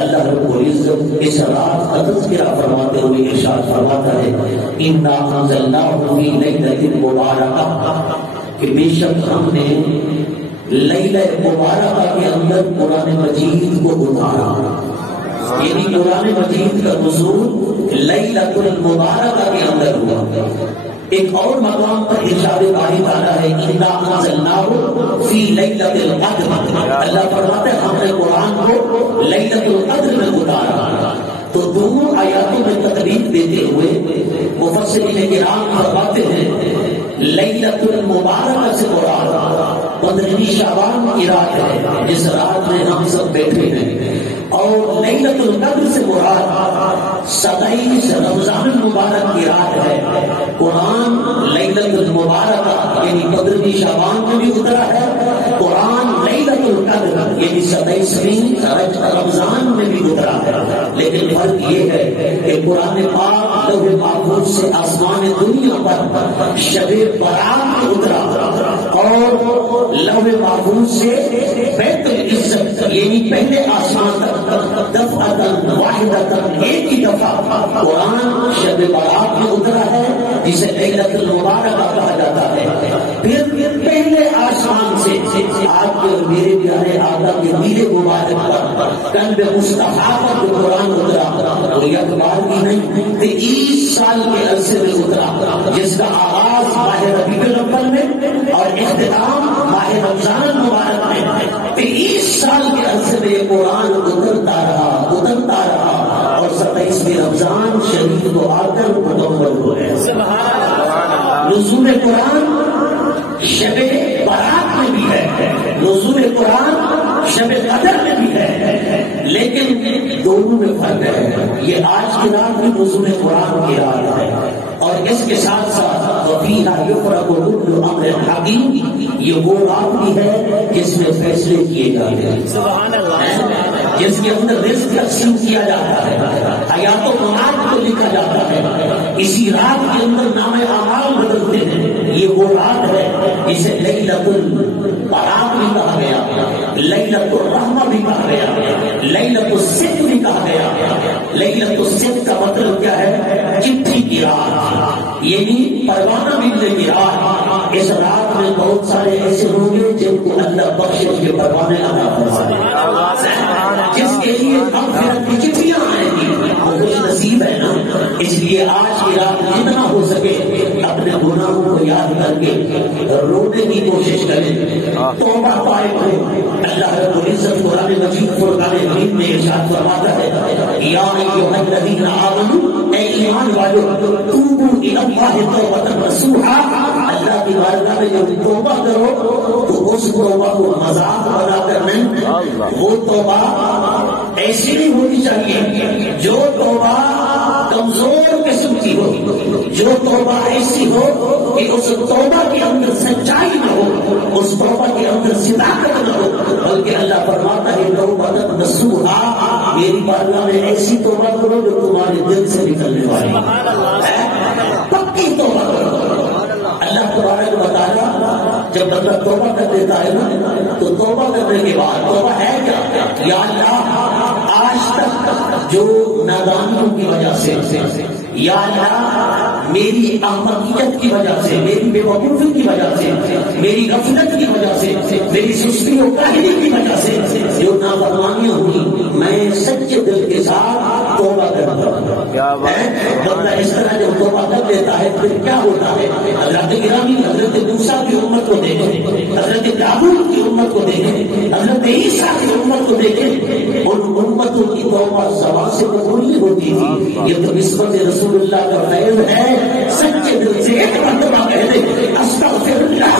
اللہ رب العزت اس رات کا تذکرہ فرماتے ہوئے ارشاد فرماتا ہے انا انزلناہ فی لیلۃ مبارکہ کہ بے شک ہم نے لیلہ مبارکہ کے اندر قرآن مجید کو اتارا، یعنی قرآن مجید کا نزول لیلۃ المبارکہ کے اندر ہوا۔ ایک اور مقام پر ارشاد باری تعالیٰ ہے انا انزلناہ فی لیلۃ القدر، اللہ فرماتے ہیں ہم نے قرآن کو لیلۃ القدر میں اتارا۔ تو دونوں آیاتوں میں تقریب دیتے ہوئے مفسرین کرام فرماتے ہیں لیلۃ المبارکہ سے مراد 15 شعبان کی رات ہے جس رات میں ہم سب بیٹھے ہیں، اور لیلۃ القدر سے مراد 27 رمضان المبارک کی رات ہے۔ قرآن لیلۃ المبارکہ یعنی 15 شعبان میں بھی اترا ہے، قرآن لیلۃ القدر یعنی 27 رمضان میں بھی اترا ہے، لیکن فرق یہ ہے کہ قرآن پاک لوح محفوظ سے آسمان دنیا پر شب برات میں اترا، اور لوح محفوظ سے بیت العزت یعنی پہلے آسمان تک دفعۃ واحدۃ ایک ہی دفعہ قرآن شب برات میں اترا ہے جسے لیلۃ المبارکہ کہا جاتا ہے۔ پھر پہلے آسمان سے آپ کے اور میرے پیارے آقا کے میرے مبارک پر قلب مصطفیٰ پر جو قرآن اترا وہ یک بار بھی نہیں، 23 سال کے عرصے میں اترا، جس کا آغاز ماہ ربیع الاول میں اور اختتام ماہ رمضان المبارک میں 23 سال کے عرصے میں یہ قرآن اترتا رہا اور 27ویں رمضان شریف کو آ کر مکمل ہو گئے۔ نزول قرآن شب برات میں بھی ہے، نزول قرآن شب قدر میں بھی ہے، لیکن دونوں میں فرق ہے۔ یہ آج کی رات بھی نزول قرآن کی رات ہے، اور اس کے ساتھ ساتھ وَفِيهَا يُفْرَقُ كُلُّ أَمْرٍ حَكِيمٍ یہ وہ رات بھی ہے جس میں فیصلے کیے جاتے ہیں، سبحان اللہ، جس کے اندر رزق تقسیم کیا جاتا ہے، حیات و ممات کو لکھا جاتا ہے، اسی رات کے اندر نام اعمال بدلتے ہیں۔ یہ وہ رات ہے جسے لیلۃ البراء بھی کہا گیا، لیلۃ الرحمہ بھی کہا گیا، لیلۃ الصدق بھی کہا گیا۔ لیلۃ الصدق کا مطلب کیا ہے؟ چٹھی کی رات، یعنی پروانہ ملنے کی رات۔ اس رات میں بہت سارے ایسے ہوں گے جن کو اللہ بخشش کے پروانے عطا فرمائے، جس کے لیے مغفرت کی چٹھیاں آئیں گی، وہ خوش نصیب ہے نا۔ اس لیے آج کی رات جتنا ہو سکے اپنے گناہوں کو یاد کر کے رونے کی کوشش کریں، توبہ پائے کریں۔ اللہ رب العزت قرآن مجید فرقان حمید میں ارشاد فرماتا ہے یا ایھا الذین آمنوا، اے ایمان والو، توبوا الی اللہ توبۃ نصوحا، اللہ کی بارگاہ میں جب توبہ کرو تو اس توبہ کو مذاق بنا کر نہیں، وہ توبہ ایسی نہیں ہونی چاہیے جو توبہ کمزور قسم کی ہو، جو توبہ ایسی ہو کہ اس توبہ کے اندر سچائی نہ ہو، اس توبہ کے اندر صداقت نہ ہو، بلکہ اللہ فرماتا ہے توبہ نصوحا، میری بارگاہ میں ایسی توبہ کرو جو تمہارے دل سے نکلنے والی ہے، پکی توبہ کرو۔ اللہ تبارک و تعالیٰ جب بندہ توبہ کر دیتا ہے نا تو توبہ کرنے کے بعد توبہ ہے کیا؟ یا اللہ آج تک جو نادانیوں کی وجہ سے، یا اللہ میری احمقیت کی وجہ سے، میری بے وقوفی کی وجہ سے، میری غفلت کی وجہ سے، میری سستی و کاہلی کی وجہ سے جو نافرمانیاں ہوئی، میں سچے دل کے ساتھ توبہ کرتا ہوں۔ بندہ اس طرح جب توبہ کر لیتا ہے پھر کیا ہوتا ہے؟ حضرت گرامی حضرت موسیٰ کی امت کو دیکھیں، حضرت داؤد کی امت کو دیکھیں، حضرت عیسیٰ کی امت کو دیکھیں، ان امتوں کی توبہ زبان سے قبول نہیں ہوتی تھی۔ یہ تو نسبت رسول اللہ کا فیض ہے، سچے دل سے ایک مرتبہ کہہ دے استغفر اللہ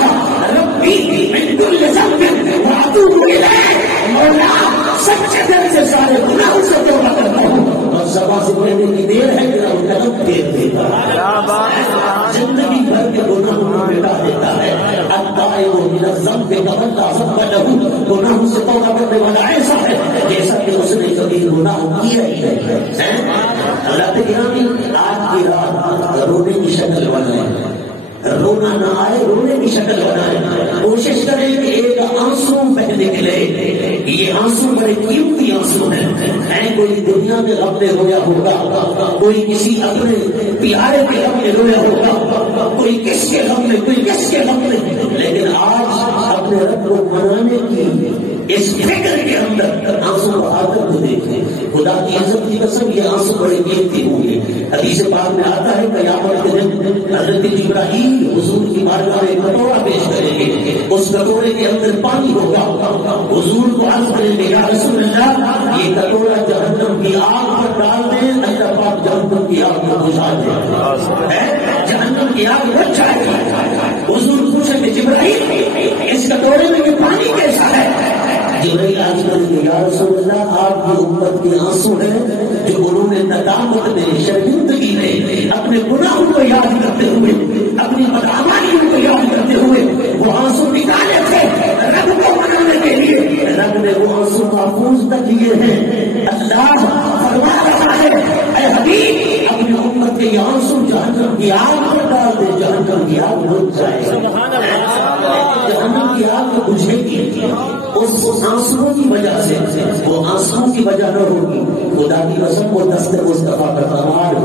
ربی من کل ذنب واتوب الیہ، مولا سچے دل سے سارے گناہوں سے توبہ کرتا ہوں، اور زبان سے کہنے کی دیر ہے میرا قلم دیر دیتا ہے، زندگی بھر کے گناہوں کو مٹا دیتا ہے۔ التائب من الذنب کمن لا ذنب له، گناہوں سے توبہ کرنے والا ایسا ہے جیسا کہ اس نے کبھی گناہ کیا ہی نہیں ہے۔ اللہ کے گرامی آج کی رات رونے کی شکل بنائے، رونا نہ آئے رونے کی شکل بنائے، کوشش کریں کہ ایک آنسو بہ نکلے. یہ آنسو بڑے قیمتی آنسو ہیں. کوئی دنیا میں غم میں رویا ہوگا، کوئی کسی اپنے پیارے کے غم میں رویا ہوگا، کوئی کس کے غم میں، کوئی کس کے غم میں. لیکن آج اپنے رب کو منانے کی اس فکر کے اندر آنسو بہا کر کو دیکھیں. خدا کی عزت کی قسم یہ آنسو بڑے قیمتی ہوں گے. حدیث پاک میں آتا ہے قیامت کے دن حضرت جبرائیل حضور کی بارگاہ میں کٹورا پیش کریں گے، اس کٹورے کے اندر پانی ہوگا. حضور کو عرض کریں گے یا رسول اللہ یہ کٹورا جہنم کی آگ پر ڈال دیں، اللہ پاک جہنم کی آگ کو بجھا دیں. جہنم کی آگ بچ جائے گی. حضور پوچھیں گے جبرائیل اس کٹورے میں یہ پانی کیسا ہے؟ جبرائیل عرض کریں گے یا رسول اللہ آپ کی امت کے آنسو ہیں جو انہوں نے ندامت میں، شرمندگی میں اپنے گناہوں کو یاد کرتے ہوئے، اپنی بدعمالیوں کو یاد کرتے ہوئے وہ آنسو نکالے تھے رب کو منانے کے لیے. رب نے وہ آنسو محفوظ نہ کیے ہیں. اللہ فرما رہا ہے اے حبیب اپنی امت کے یہ آنسو جہنم کی آگ پر ڈال دے، جہنم کی آگ بجھ جائے. جہنم کی آگ بجھے گی اس آنسو کی وجہ سے، وہ آنسو کی وجہ نہ ہوگی. خدا کی قسم وہ دست مصطفیٰ کا کمال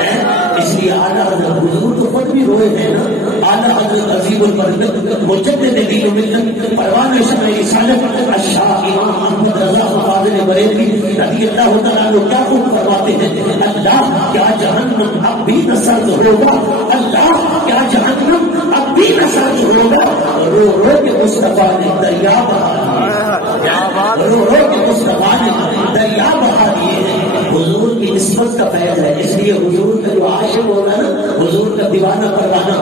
ہے. اس لیے اعلیٰ حضرت حضور تو خود بھی روئے ہیں نا. اعلیٰ حضرت عظیم البرکت مجدد دین و ملت پروان شمع رسالت الشاہ امام احمد رضا فاضل بریلوی رضی اللہ تعالیٰ عنہ کیا خوب فرماتے ہیں، اللہ کیا جہنم اب بھی نہ سرد ہوگا، اللہ کیا جہنم اب بھی نہ سرد ہوگا. رو رو کے مصطفیٰ نے دریا بہا دیے، رو رو کے مصطفیٰ نے دریا بہا دیے ہیں. حضور کی نسبت کا فیض ہے. اس لیے حضور کا جو عاشق ہوگا نا، حضور کا دیوانہ پروانہ،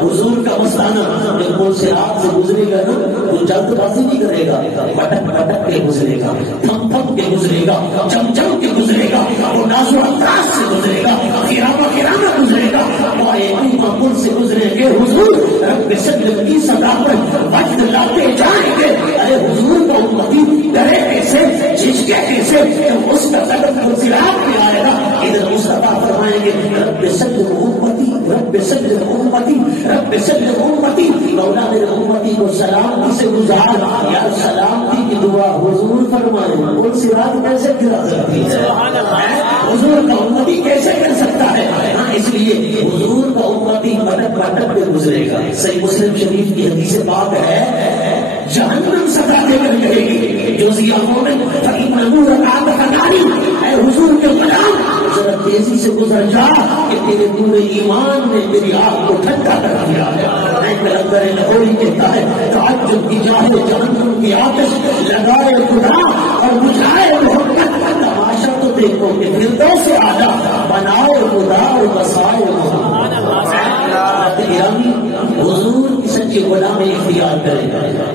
حضور کا مستانہ جب کون سے آپ سے گزرے گا نا وہ جلد بازی نہیں کرے گا، پٹک پٹک کے گزرے گا، تھم تھم کے گزرے گا، چم چم کے گزرے گا، وہ ناز و انداز سے گزرے گا، خیرامہ خیرامہ گزرے گا. اور ایک معقول سے گزرے گے حضور رب صدق کی صدا پر وجد لاتے جائیں گے. ارے حضور کا امتی ڈرے کیسے، جھجکے کیسے جب اس کا قدم صراط میں آئے گا. ادھر مصطفیٰ فرمائیں گے رب صدق امتی، رب صدق امتی، رب صدق امتی. مولا میرے امتی کو سلامتی سے گزار، یا سلامتی کی دعا حضور فرمائے. وہ صراط کیسے گرا سکتی ہے؟ حضور کا امتی کیسے کر سکتا ہے؟ اس لیے حضور کا امتی پٹک پٹک کے گزرے گا. صحیح مسلم شریف کی حدیث پاک ہے جہنم سزا دے کر کہے گی جو ضیافوں میں اے حضور کے غلام ذرا تیزی سے گزر جا کہ تیرے نور ایمان نے میری آگ کو ٹھنڈا کر دیا ہے. میں کلندر لاہوری کہتا ہے تعجب کی جاہے جہنم کی آتش لگائے خدا اور بجھائے محبت. تماشا تو دیکھو کہ فردوس سے آدھا بنائے خدا اور بسائے محمد. حضور کی سچی غلامی اختیار کریں.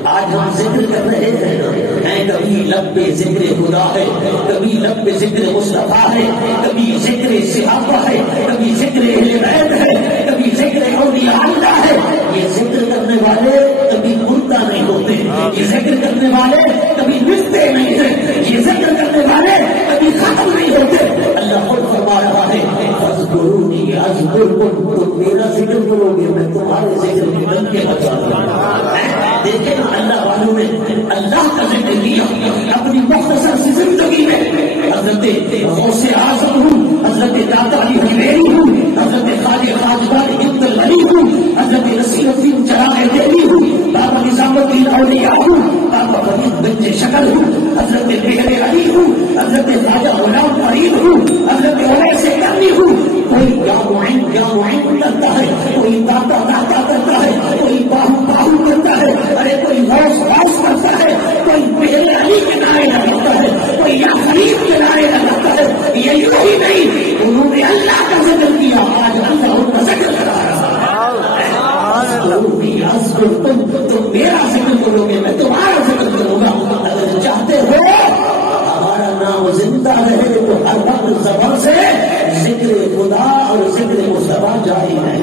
آج ہم ذکر کر رہے ہیں کبھی لب پہ ذکر خدا ہے، کبھی لب پہ ذکر مصطفیٰ ہے، کبھی ذکر صحابہ ہے، کبھی ذکر اہل بیت ہے، کبھی ذکر اولیاء اللہ ہے. یہ ذکر کرنے والے کبھی مردہ نہیں ہوتے، یہ ذکر کرنے والے کبھی ملتے نہیں ہیں، یہ ذکر کرنے والے کبھی ختم نہیں ہوتے. اللہ خود فرما رہا ہے فاذکرونی اذکرکم، تم میرا ذکر کرو گے میں تمہارے ذکر کی بن کے بچا دوں. دیکھیں نا اللہ والوں نے اللہ کا ذکر کیا اپنی مختصر سی زندگی میں. حضرت غوث اعظم ہوں، حضرت داتا علی حمیری ہوں، حضرت خواجہ خواجہ عبد العلی ہوں، حضرت نصیر الدین چراغ دہلی ہوں، بابا نظام الدین اولیاء ہوں، بابا فرید بن شکل ہوں، حضرت بہر علی ہوں، حضرت خواجہ غلام فرید ہوں، حضرت اویس کرنی ہوں. کوئی یا معین کرتا ہے، کوئی داتا داتا کرتا ہے، کوئی باہو باہو کرتا ہے، ارے کوئی غوث غوث کرتا ہے، کوئی بہر علی کے نعرے لگاتا ہے، کوئی یا فرید کے نعرے لگاتا ہے. یہ ہی نہیں انہوں نے اللہ کا ذکر کیا، آج اللہ ان کا ذکر کرا رہا ہے. تم میرا ذکر کرو گے میں تمہارا ذکر کروں گا. اگر چاہتے ہو ہمارا نام زندہ رہے تو ہر وقت زبان سے ذکر خدا اور ذکر مصطفیٰ جاری ہے.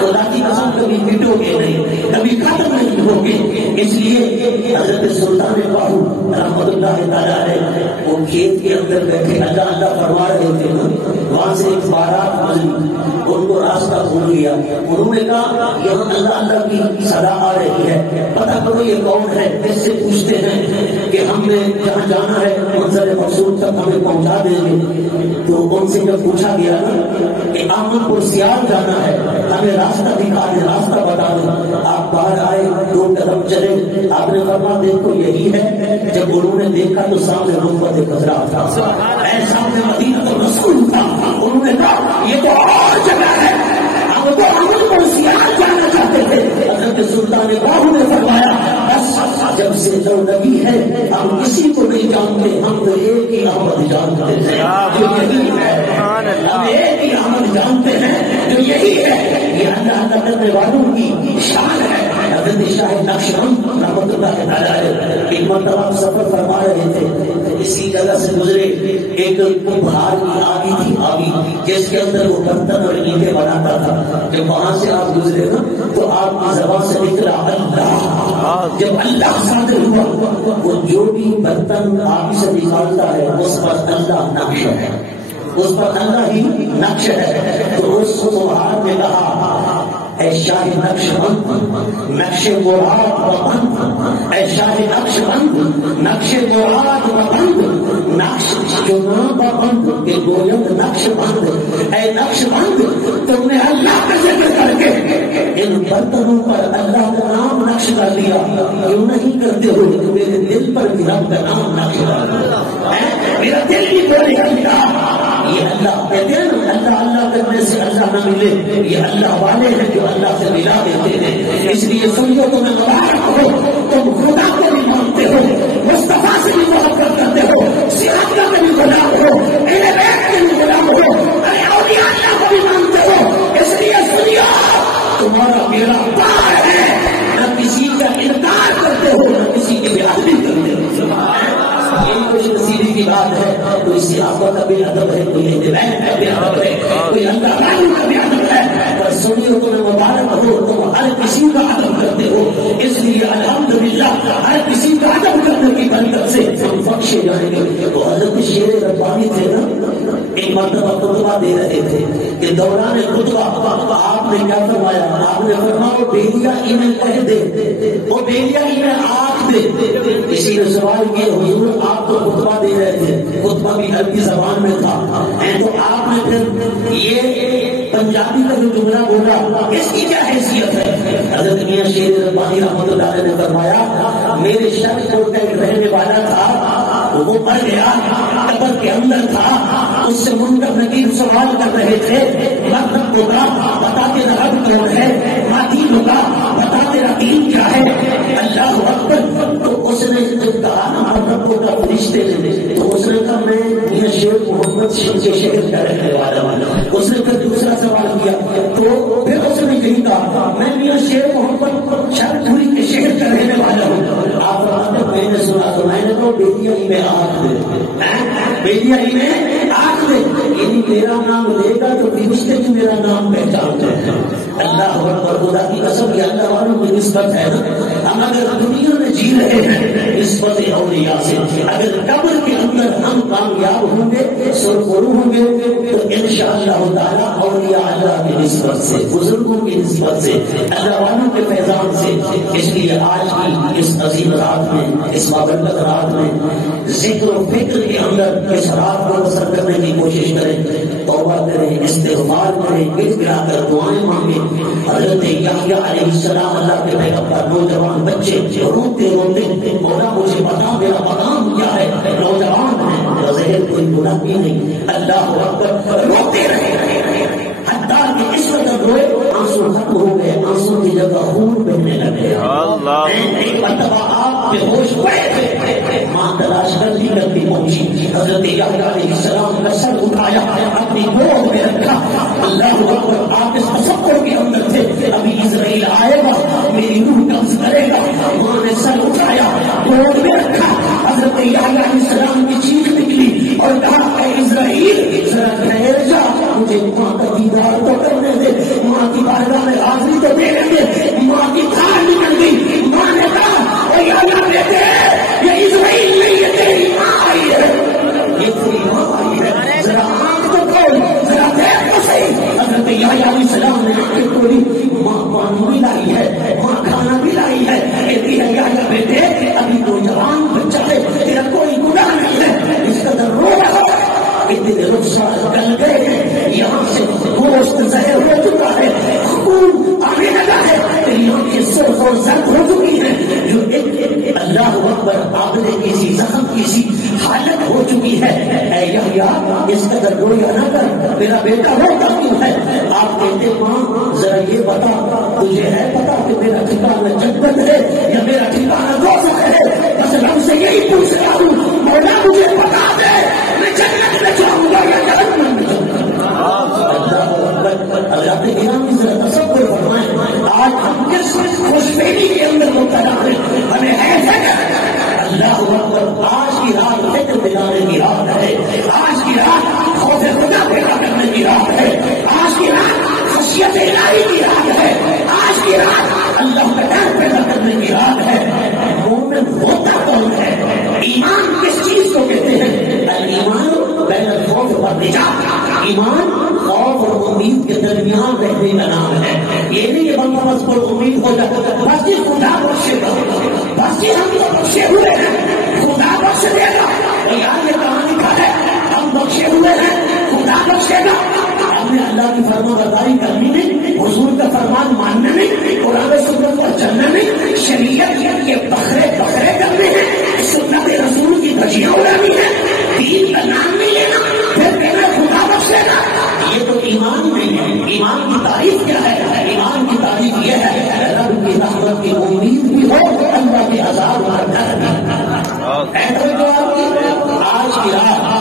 خدا کی قسم کبھی مٹو گے نہیں، کبھی ختم نہیں ہوگے۔ اس لیے حضرت سلطان باہو رحمۃ اللہ تعالیٰ علیہ وہ کھیت کے اندر بیٹھے اللہ اللہ فرما رہے تھے، وہاں سے ایک بارات گزری، ان کو راستہ بھول گیا، انہوں نے کہا یہاں اللہ اللہ کی صدا آ رہی ہے، پتہ کرو یہ کون ہے۔ اس سے پوچھتے ہیں کہ ہم نے جہاں جانا ہے منزل مقصود تک ہمیں پہنچا دیں گے؟ تو ان سے جب پوچھا گیا نا کہ آمن پر سیال جانا ہے، ہمیں راستہ دکھا دیں، راستہ بتا دیں۔ آپ باہر آئے، 2 قدم چلے، آپ نے فرمایا دیکھو یہی ہے۔ جب انہوں نے دیکھا تو سامنے رغبت خضرا تھا، سامنے مدینہ رسول تھا۔ انہوں نے کہا یہ تو اور جگہ ہے، ہم تو آمن پر سیال جانا چاہتے تھے۔ حضرت سلطان باہو نے فرمایا بس جب سے جو نبی ہے ہم کسی کو نہیں جانتے، ہم تو ایک ہی احمد جانتے ہیں جو یہی ہے، ہم ایک ہی احمد جانتے ہیں جو یہی ہے۔ یہ اللہ اللہ کرنے والوں کی شان ہے۔ حضرت شاہ نقشبند رحمۃ اللہ تعالیٰ علیہ ایک مرتبہ سفر فرما رہے تھے، اسی جگہ سے گزرے، ایک بہار کی آگی تھی، آگی جس کے اندر وہ برتن اور اینٹیں بناتا تھا۔ جب وہاں سے آپ گزرے نا تو آپ کی زبان سے نکلا اللہ۔ جب اللہ صادر ہوا، وہ جو بھی برتن آگے سے نکالتا ہے اس پر اللہ نقش ہے، اس پر اللہ ہی نقش ہے۔ تو اس بہار نے کہا اے شاہ نقش بند نقش مراد و بند، اے شاہ نقش بند نقش مراد و بند، نقش چناب بند کہ گوید نقش بند، اے نقش بند تم نے اللہ کا ذکر کر کے ان برتنوں پر اللہ کا نام نقش کر دیا، کیوں نہیں کرتے ہو میرے دل پر بھی رب کا نام نقش کر دیا، میرا دل بھی بولے اللہ۔ یہ اللہ کہتے ہیں نا اللہ اللہ کرنے سے اللہ نہ ملے، یہ اللہ والے ہیں جو اللہ سے ملا دیتے ہیں۔ اس لیے سنو تمہیں مبارک ہو، تم خدا کو بھی مانتے ہو، مصطفیٰ سے بھی محبت کرتے ہو، سیاست کا بھی غلام ہو، اہل بیت کے بھی غلام ہو، اولیاء اللہ کو بھی مانتے ہو۔ اس لیے سنیو تمہارا میرا پار ہے، نہ کسی کا انکار کرتے ہو نہ کسی کی بےعدبی کرتے ہو۔ یہ کوئی نصیبی کی بات ہے، کوئی صحابہ کا بھی ادب ہے، کوئی اہل کا بھی ادب ہے، کوئی اللہ تعالیٰ کا بھی ادب ہے، پر سنیو تمہیں مبارک ہو، تم ہر کسی کا ادب کرتے ہو۔ اس لیے الحمدللہ ہر کسی کا ادب کرنے کی برکت سے ہم بخشے جائیں گے۔ تو حضرت شیر ربانی تھے نا، ایک مرتبہ خطبہ دے رہے تھے کہ دوران خطبہ آپ نے کیا فرمایا؟ آپ نے فرمایا وہ بیلیا انہیں کہہ دے، وہ بیلیا انہیں آنکھ دے۔ کسی نے سوال کیا حضور آپ تو خطبہ دے رہے تھے، خطبہ بھی عربی زبان میں تھا، تو آپ نے پھر یہ پنجابی کا جو جملہ بولا اس کی کیا حیثیت ہے؟ حضرت میاں شیر ربانی رحمۃ اللہ علیہ نے فرمایا میرے شخص کو رہنے والا تھا، وہ مر گیا، قبر کے اندر تھا، اس سے منکر نکیر سوال کر رہے تھے، مطلب ہوگا بتا تیرا رب کون ہے، ماتی ہوگا بتا تیرا دین کیا ہے، اللہ اکبر۔ تو اس نے جب کہا نا رب کو کا فرشتے نے، تو اس نے کہا میں میاں شیر محمد کے شہر کا رہنے والا ہوں۔ اس نے پھر دوسرا سوال کیا تو پھر اس نے یہی کہا میں میاں شیر محمد شاہپوری کے شہر کا رہنے والا ہوں۔ آپ میں نے سنا تو میں نے تو بیٹیا ہی میں آنکھ دے، بیٹیا ہی میں آنکھ دے، یعنی میرا نام لے گا تو فرشتے بھی میرا نام پہچانتے ہیں۔ اللہ اکبر، خدا کی قسم یہ اللہ والوں کی نسبت ہے نا۔ ہم اگر دنیا میں جی رہے ہیں نسبت اولیاء سے، اگر قبر کے اندر ہم کامیاب ہوں گے، سرخرو ہوں گے، تو انشاءاللہ تعالیٰ اولیاء اللہ کی نسبت سے، بزرگوں کی نسبت سے، اللہ والوں کے فیضان سے۔ اس لیے آج کی اس عظیم رات میں، اس بابرکت رات میں ذکر و فکر کے اندر اس رات کو بسر کرنے کی کوشش کریں، توبہ کریں، استغفار کریں، گر گرا کر دعائیں مانگیں۔ حضرت یحییٰ علیہ السلام اللہ کے پیغمبر، نوجوان بچے روتے روتے مولا مجھے بتا میرا مقام کیا ہے، نوجوان ہیں، ظاہر کوئی گناہ بھی نہیں، اللہ اکبر، روتے رہے حتیٰ کہ اس وقت روئے آنسو ختم ہو گئے، آنسو کی جگہ خون بہنے لگے۔ ایک مرتبہ آپ بے ہوش ہوئے تھے، ماں تلاش کرتی کرتی پہنچی، حضرت یحییٰ علیہ السلام کا سر اٹھایا، اپنی گود میں رکھا، اللہ اکبر، آپ اس تصور کے اندر تھے ابھی اسرائیل آئے گا، میری روح قبض کرے گا، ماں نے سر اٹھایا، گود میں رکھا، حضرت یحییٰ علیہ السلام کی چیخ نکلی اور کہا اے اسرائیل ذرا ٹھہر جا، مجھے ماں کا دیدار تو کرنے دے، ماں کی بارگاہ میں حاضری تو دے دیں گے، سال گل گئے ہیں، یہاں سے گوشت زہر ہو چکا ہے، خون آنے لگا ہے، تیری آنکھیں سرخ اور زرد ہو چکی ہیں، جو ایک اللہ اکبر آپ نے کسی زخم کسی حالت ہو چکی ہے، اے یحییٰ اس قدر رویا نہ کر، میرا بیٹا روتا کیوں ہے؟ آپ کہتے ماں ذرا یہ بتا، تجھے ہے پتا کہ میرا ٹھکانہ جنت ہے یا میرا ٹھکانہ دوزخ ہے؟ بس رب سے یہی پوچھ رہا ہوں، مولا مجھے بتا دے میں جنت میں جاؤں گا یا جہنم میں جاؤں گا؟ اللہ کے گرامی ذرا تصور فرمائیں، آج ہم کس خوش فہمی کے اندر مبتلا ہیں، ہمیں ہے فکر اللہ اکبر، آج کی رات فکر دلانے کی رات ہے، آج کی رات خوف خدا پیدا کرنے کی رات ہے، آج کی رات خشیت الہی کی رات ہے، آج کی رات اللہ کا ڈر پیدا کرنے کی رات ہے۔ مومن ہوتا کون ہے؟ ایمان کس چیز کو کہتے ہیں؟ الایمان بین الخوف والرجاء، ایمان خوف اور امید کے درمیان رہنے کا نام ہے۔ یہ نہیں کہ بندہ بس کو امید ہو جائے بس یہ خدا بخشے گا، بس یہ ہم تو بخشے ہوئے ہیں خدا بخش دے گا، اور یار یہ کہاں لکھا ہے ہم بخشے ہوئے ہیں خدا بخشے گا؟ ہم نے اللہ کی فرما برداری کرنی نہیں، حضور کا فرمان ماننا نہیں، قرآن و سنت پر چلنا نہیں، شریعت کے بکرے بکرے کرنے ہیں، سنت رسول کی دھجیاں اڑانی ہے، دین کا نام نہیں لینا، پھر کہنا خدا بخشے گا، یہ تو ایمان نہیں ہے۔ ایمان کی تعریف کیا ہے؟ ایمان کی تعریف یہ ہے رب کی رحمت کی امید بھی ہو، اللہ کے عذاب کا ڈر بھی۔ آج کی رات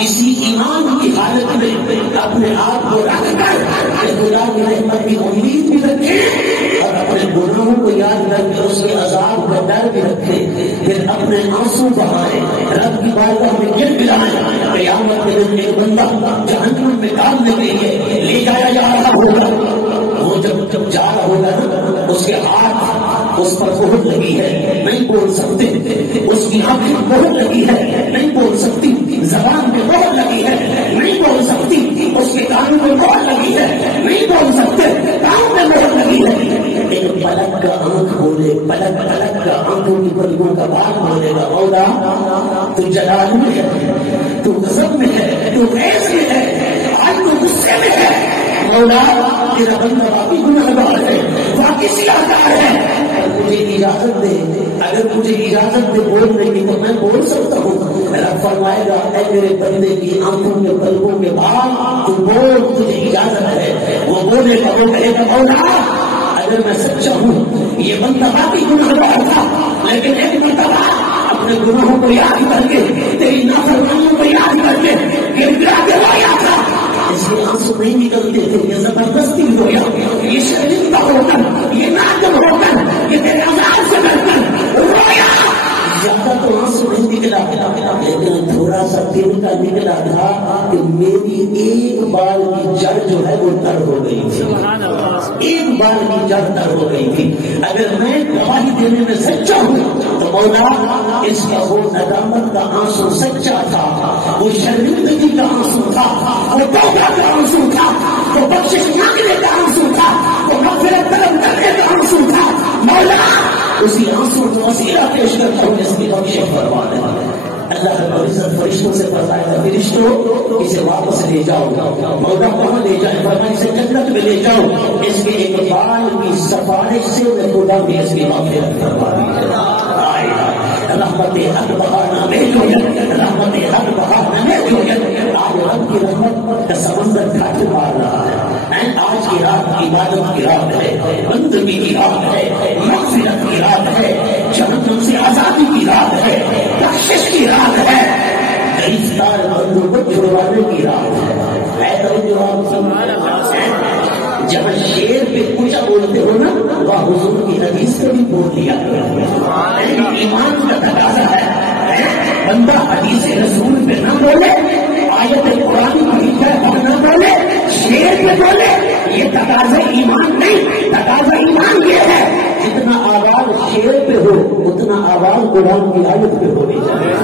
اسی ایمان کی حالت میں اپنے آپ کو رکھ کر کہ خدا کی رحمت کی امید بھی رکھیں اور اپنے گناہوں کو یاد کر کے اس کے عذاب کا ڈر بھی رکھیں، پھر اپنے آنسو بہائیں، رب کی بارگاہ میں گر گرائیں۔ قیامت کے دن ایک بندہ جہنم میں ڈالنے کے لیے لے جایا جا رہا ہوگا، وہ جب جا رہا ہوگا نا اس کے ہاتھ اس پر بہت لگی ہے نہیں بول سکتے، اس کی آنکھیں بہت لگی ہے نہیں بول سکتی، زبان میں بہت لگی ہے نہیں بول سکتی، اس کے کانوں میں بہت لگی ہے نہیں بول سکتے، کانوں میں بہت لگی ہے۔ ایک پلک کا آنکھ بولے، پلک پلک کا آنکھوں کی پلکوں کا بات بولے گا، مولا تو جلال میں ہے، تو غضب میں ہے، تو غیظ میں ہے، آج تو غصے میں ہے، مولا تیرا بندہ واقعی گنہگار ہے، واقعی سیاہکار ہے، مجھے اجازت دے، اگر مجھے اجازت دے بولنے کی تو میں بول سکتا ہوں۔ رب فرمائے گا اے میرے بندے کی آنکھوں کے پلکوں کے بعد تو بول، تجھے اجازت ہے، وہ بولے گا، وہ کہے گا مولا اگر میں سچا ہوں یہ بندہ واقعی گنہگار تھا، لیکن ایک مرتبہ اپنے گناہوں کو یاد کر کے تیری نافرمانیوں کو یاد کر کے گر گرا کے رویا تھا، اس کے آنسو نہیں نکلتے تھے، یہ زبردستی رویا، یہ شرمندہ ہو کر، یہ نادم ہو کر، یہ تیرے عذاب سے ڈر کر رویا، زیادہ تو آنسو نہیں نکلا، لیکن تھوڑا سا دل کا نکلا تھا کہ میری ایک بال کی جڑ جو ہے وہ تر ہو گئی تھی، ایک بال کی جڑ تر ہو گئی تھی، اگر میں گواہی دینے میں سچا ہوں تو مولا اس کا وہ ندامت کا آنسو سچا تھا، وہ شرمندگی کا آنسو تھا، وہ توبہ کا آنسو تھا، وہ بخشش مانگنے کا آنسو تھا، وہ مغفرت طلب کرنے کا آنسو تھا، مولا اسی آنسو کو وسیلہ پیش کرتا ہوں اس کی بخشش فرما دے۔ اللہ رب العزت فرشتوں سے فرمائے گا فرشتوں اسے واپس لے جاؤ، مولا کہاں لے جائے؟ فرمائے اسے جنت میں لے جاؤ، اس کے ایک بال کی سفارش سے میں خدا بھی اس کی مغفرت فرما دی۔ رحمت حق بہانا میں جو رحمت حق بہانا میں جو آج رب کی رحمت کا سمندر کھاتے مار رہا ہے۔ آج کی رات عبادت کی رات ہے، بندگی کی رات ہے، مغفرت کی رات ہے، جہنم سے آزادی کی رات ہے، بخشش کی رات ہے، گرفتار بندوں کو چھڑوانے کی رات ہے۔ جہاں شیر پہ اونچا بولتے ہو نا وہاں حضور کی حدیث کو بھی بول دیا، ایمان کا تقاضا ہے، بندہ حدیث رسول پہ نہ بولے، آیت قرآن پر نہ بولے، شیر پہ بولے، یہ تقاضا ایمان نہیں، تقاضا ایمان یہ ہے جتنا آواز شیر پہ ہو اتنا آواز قرآن کی آیت پہ ہونی چاہیے،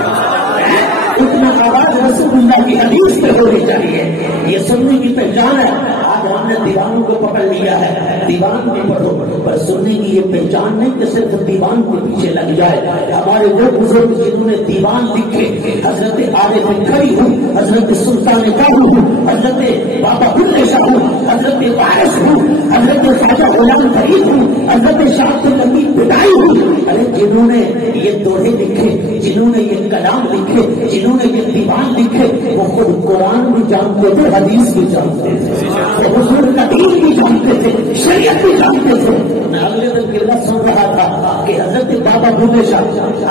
اتنا آواز رسول اللہ کی حدیث پہ ہونی چاہیے، یہ سننے کی پہچان ہے۔ آج ہم نے دیوانوں کو پکڑ لیا ہے، دیوان بھی پڑھو، پر سننے کی یہ پہچان نہیں کہ صرف دیوان کے پیچھے لگ جائے۔ ہمارے وہ بزرگ جنہوں نے دیوان لکھے، حضرت عارف کھڑی ہوں حضرت سلطان کاہو ہوں، حضرت بابا بلے شاہ ہوں، حضرت وارث ہوں، حضرت خواجہ غلام فرید ہوں، حضرت شاہ عبد اللطیف بدائی ہوں۔ ارے جنہوں نے یہ دوہے لکھے، جنہوں نے یہ کلام لکھے، جنہوں نے یہ دیوان لکھے، وہ خود قرآن بھی جانتے تھے، حدیث بھی جانتے تھے، وہ حضور کا دین بھی جانتے تھے، شریعت بھی جانتے تھے۔ میں اگلے دن قلت سن رہا تھا کہ حضرت بابا بلے شاہ،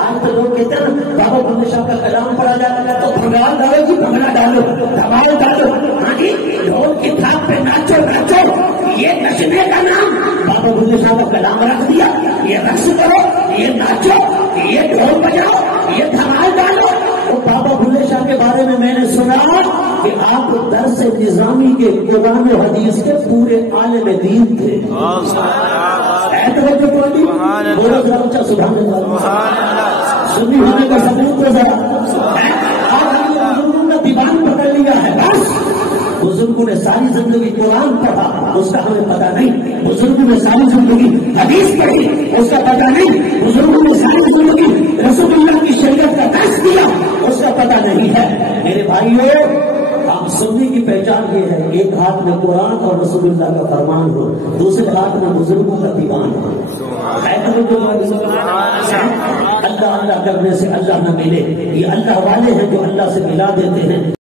آج تو لوگ کہتے ہیں نا بابا بلے شاہ کا کلام پڑھا جائے تو بھنگڑا ڈالو جی، بھنگڑا ڈالو، دھمال ڈالو، ہاں جی ڈھول کی تھاپ پہ ناچو ناچو، یہ نچنے کا نام بابا بلے شاہ کا کلام رکھ دیا، یہ رقص کرو، یہ ناچو، یہ ڈھول بجاؤ، یہ دھمال ڈالو۔ تو بابا بلے شاہ کے بارے میں نے سنا کہ آپ درس نظامی کے قرآن و حدیث کے پورے عالم دین تھے۔ بولو ذرا اونچا سبحان اللہ، سنی ہونے کا ثبوت تو ذرا، آپ نے بزرگوں کا دیوان پکڑ لیا ہے، بس بزرگوں نے ساری زندگی قرآن پڑھا، اس کا ہمیں پتہ نہیں، بزرگوں نے ساری زندگی حدیث پڑھی، اس کا پتہ نہیں، بزرگوں نے ساری زندگی رسول اللہ کی شریعت کا درس دیا، اس کا پتہ نہیں ہے۔ میرے بھائیو، ہم سننے کی پہچان یہ ہے، ایک ہاتھ میں قرآن اور رسول اللہ کا فرمان ہو، دوسرے ہاتھ میں بزرگوں کا دیوان ہو۔ اللہ اللہ کرنے سے اللہ نہ ملے، یہ اللہ والے ہیں جو اللہ سے ملا دیتے ہیں۔